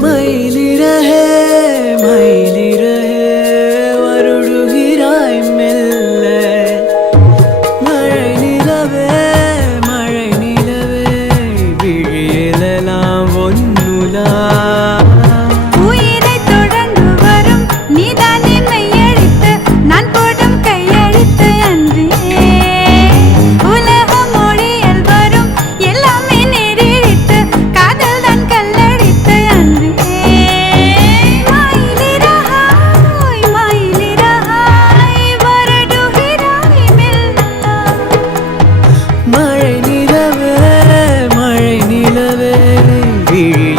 மயிலி ரஹே வருடுகிறாய் மெல்ல மழை நிலவே விழியெல்லாம் ஒன்னுலா மழை நிலவே விழி